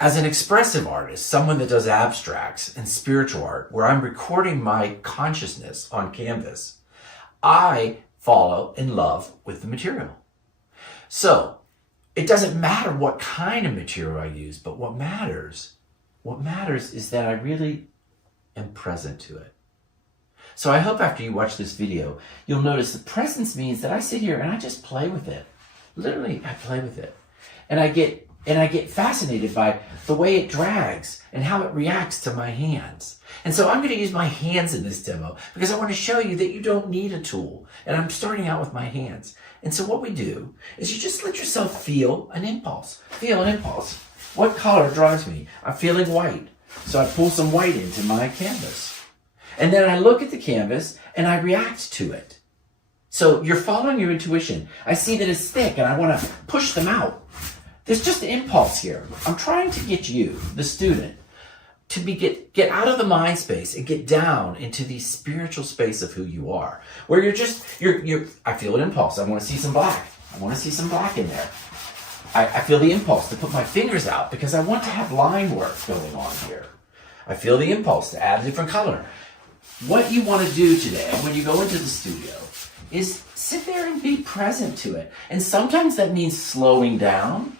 As an expressive artist, someone that does abstracts and spiritual art, where I'm recording my consciousness on canvas, I fall in love with the material. So it doesn't matter what kind of material I use, but what matters is that I really am present to it. So I hope after you watch this video, you'll notice the presence means that I sit here and I just play with it. Literally, I play with it. And I get fascinated by the way it drags and how it reacts to my hands. And so I'm going to use my hands in this demo because I want to show you that you don't need a tool. And I'm starting out with my hands. And so what we do is you just let yourself feel an impulse. Feel an impulse. What color drives me? I'm feeling white. So I pull some white into my canvas. And then I look at the canvas and I react to it. So you're following your intuition. I see that it's thick and I want to push them out. There's just an impulse here. I'm trying to get you, the student, to get out of the mind space and get down into the spiritual space of who you are, where I feel an impulse. I want to see some black. I want to see some black in there. I feel the impulse to put my fingers out because I want to have line work going on here. I feel the impulse to add a different color. What you want to do today when you go into the studio is sit there and be present to it. And sometimes that means slowing down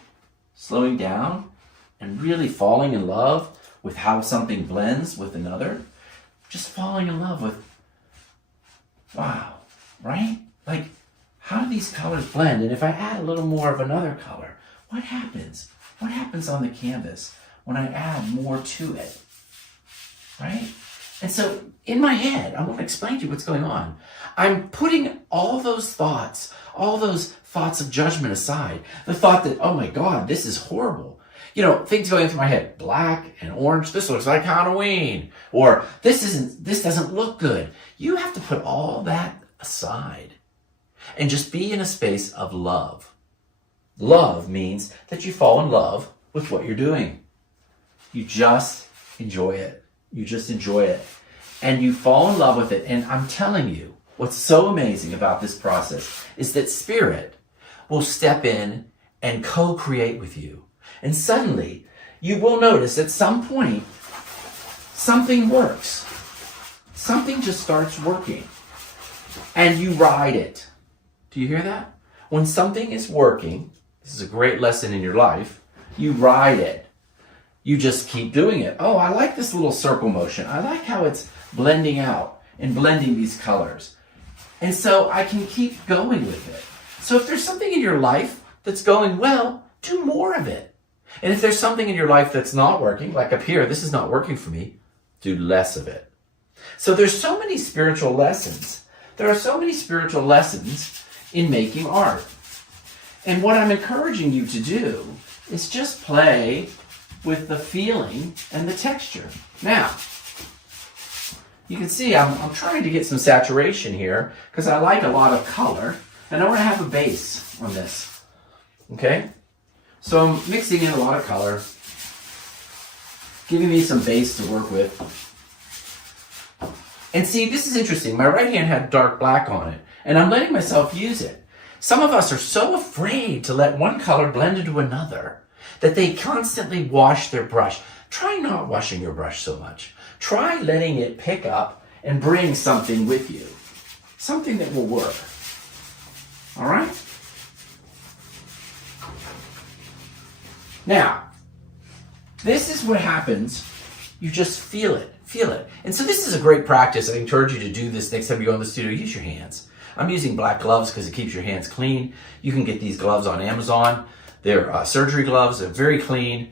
and really falling in love with how something blends with another. Just falling in love with, wow, right? Like, how do these colors blend? And if I add a little more of another color, what happens? What happens on the canvas when I add more to it, right? And so in my head, I want to explain to you what's going on. I'm putting all those thoughts of judgment aside. The thought that, oh my God, this is horrible. You know, things going through my head, black and orange, this looks like Halloween. Or this doesn't look good. You have to put all that aside and just be in a space of love. Love means that you fall in love with what you're doing. You just enjoy it. You just enjoy it. And you fall in love with it. And I'm telling you, what's so amazing about this process is that Spirit will step in and co-create with you. And suddenly, you will notice at some point, something works. Something just starts working. And you ride it. Do you hear that? When something is working, this is a great lesson in your life, you ride it. You just keep doing it. Oh, I like this little circle motion. I like how it's blending out and blending these colors. And so I can keep going with it. So if there's something in your life that's going well, do more of it. And if there's something in your life that's not working, like up here, this is not working for me, do less of it. So there's so many spiritual lessons. There are so many spiritual lessons in making art. And what I'm encouraging you to do is just play with the feeling and the texture. Now, you can see I'm trying to get some saturation here because I like a lot of color and I want to have a base on this. Okay? So I'm mixing in a lot of color, giving me some base to work with. And see, this is interesting. My right hand had dark black on it, and I'm letting myself use it. Some of us are so afraid to let one color blend into another that they constantly wash their brush. Try not washing your brush so much. Try letting it pick up and bring something with you. Something that will work. All right? Now, this is what happens. You just feel it. Feel it. And so this is a great practice. I encourage you to do this next time you go in the studio. Use your hands. I'm using black gloves because it keeps your hands clean. You can get these gloves on Amazon. They're surgery gloves. They're very clean.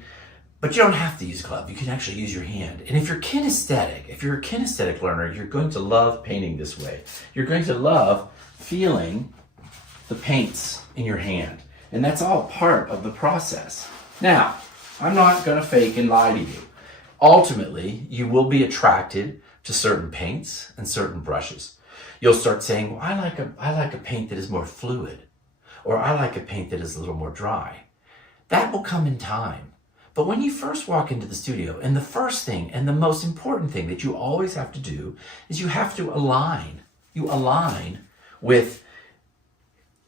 But you don't have to use a glove. You can actually use your hand. And if you're a kinesthetic learner, you're going to love painting this way. You're going to love feeling the paints in your hand. And that's all part of the process. Now, I'm not going to fake and lie to you. Ultimately, you will be attracted to certain paints and certain brushes. You'll start saying, well, I like a paint that is more fluid, or I like a paint that is a little more dry. That will come in time. But when you first walk into the studio, and the first thing and the most important thing that you always have to do is you have to align. You align with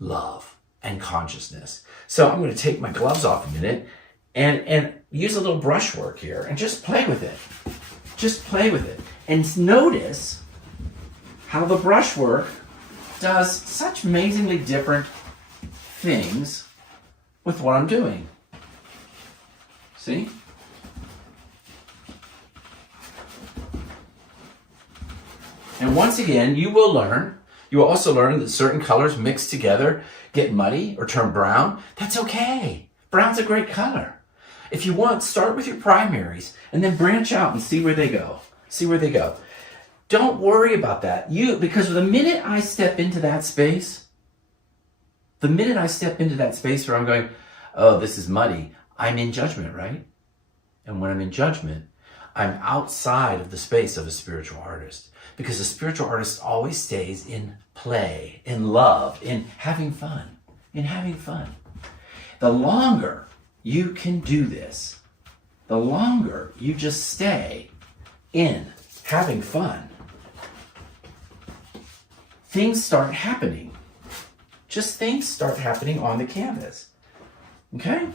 love and consciousness. So I'm going to take my gloves off a minute, and use a little brushwork here and just play with it. Just play with it. And notice how the brushwork does such amazingly different things with what I'm doing. See? And once again, you will also learn that certain colors mixed together get muddy or turn brown. That's okay. Brown's a great color. If you want, start with your primaries and then branch out and see where they go. See where they go. Don't worry about that. Because the minute I step into that space where I'm going, oh, this is muddy, I'm in judgment, right? And when I'm in judgment, I'm outside of the space of a spiritual artist. Because a spiritual artist always stays in play, in love, in having fun, The longer you can do this, the longer you just stay in having fun, things start happening. Just things start happening on the canvas. Okay?